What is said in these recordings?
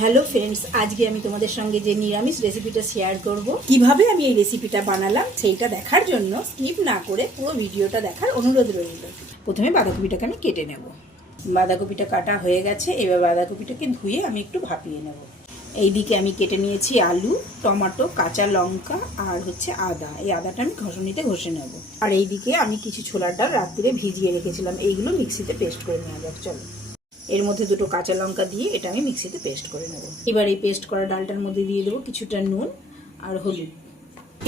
Hello friends, আজকে আমি তোমাদের সঙ্গে যে নিরামিষ রেসিপিটা শেয়ার করব, কিভাবে আমি এই রেসিপিটা বানালাম সেইটা দেখার জন্য স্কিপ না করে পুরো ভিডিওটা দেখার অনুরোধ রইল। প্রথমে বাঁধাকপিটাকে আমি কেটে নেব। বাঁধাকপিটা কাটা হয়ে গেছে, এবার বাঁধাকপিটাকে ধুয়ে আমি একটু ভাপিয়ে নেব। এইদিকে আমি কেটে নিয়েছি আলু, টমেটো, কাঁচা লঙ্কা আর আদা। এই আদাটা আমি ঘষণিতে ঘষে নেব। আর এইদিকে আমি কিছু ছোলার ডাল রাত্রিরে ভিজিয়ে রেখেছিলাম, এইগুলো মিক্সিতে পেস্ট করে নেওয়া যাক। চলো, এর মধ্যে দুটো কাঁচা লঙ্কা দিয়ে এটা আমি মিক্সিতে পেস্ট করে নেব। এবার এই পেস্ট করা ডালটার মধ্যে দিয়ে দেবো কিছুটা নুন আর হলুদ।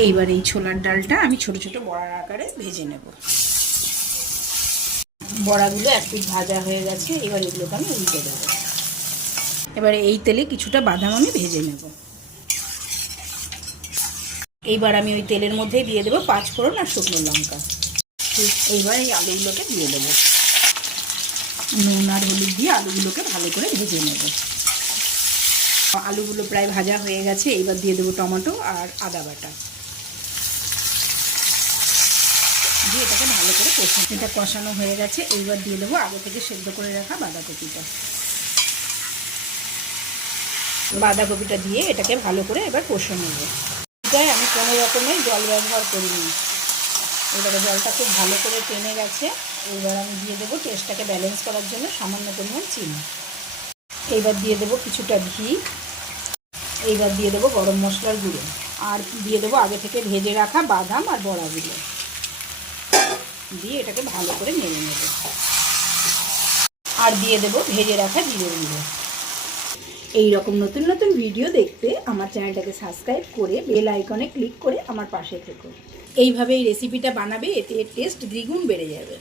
এইবার এই ছোলার ডালটা আমি ছোট ছোট বড়ার আকারে ভেজে নেব। বড়াগুলো এক পিঠ ভাজা হয়ে গেছে, এবার এগুলোকে আমি উল্টে দেবো। এবারে এই তেলে কিছুটা বাদাম আমি ভেজে নেব। এইবার আমি ওই তেলের মধ্যেই দিয়ে দেবো 5 ফোড়ন আর শুকনো লঙ্কা। এইবার এই আলুগুলোকে দিয়ে দেবো। নুন আর হলুদ দিয়ে আলুগুলোকে ভালো করে ভেজে নেব। আলুগুলো প্রায় ভাজা হয়ে গেছে, এইবার দিয়ে দেবো টমেটো আর আদা বাটা দিয়ে এটাকে ভালো করে কষানো। এটা কষানো হয়ে গেছে, এইবার দিয়ে দেবো আগে থেকে সেদ্ধ করে রাখা বাঁধাকপিটা। বাঁধাকপিটা দিয়ে এটাকে ভালো করে এবার কষে নেব। এটাই আমি কোনো রকমের জল ব্যবহার করিনি। এবারে জলটা খুব ভালো করে টেনে গেছে। এবার আমি দিয়ে দেবো টেস্টটাকে ব্যালেন্স করার জন্য সামান্য পরিমাণ চিনি। এইবার দিয়ে দেবো কিছুটা ঘি। এইবার দিয়ে দেবো গরম মশলার গুঁড়ো আর দিয়ে দেবো আগে থেকে ভেজে রাখা বাদাম আর বড়াগুলো দিয়ে এটাকে ভালো করে নেড়ে নেব। আর দিয়ে দেবো ভেজে রাখা জিরের গুঁড়ো। এই রকম নতুন নতুন ভিডিও দেখতে আমার চ্যানেলটাকে সাবস্ক্রাইব করে বেল আইকনে ক্লিক করে আমার পাশে থেকো। এইভাবে এই রেসিপিটা বানাবে, এতে টেস্ট দ্বিগুণ বেড়ে যাবে।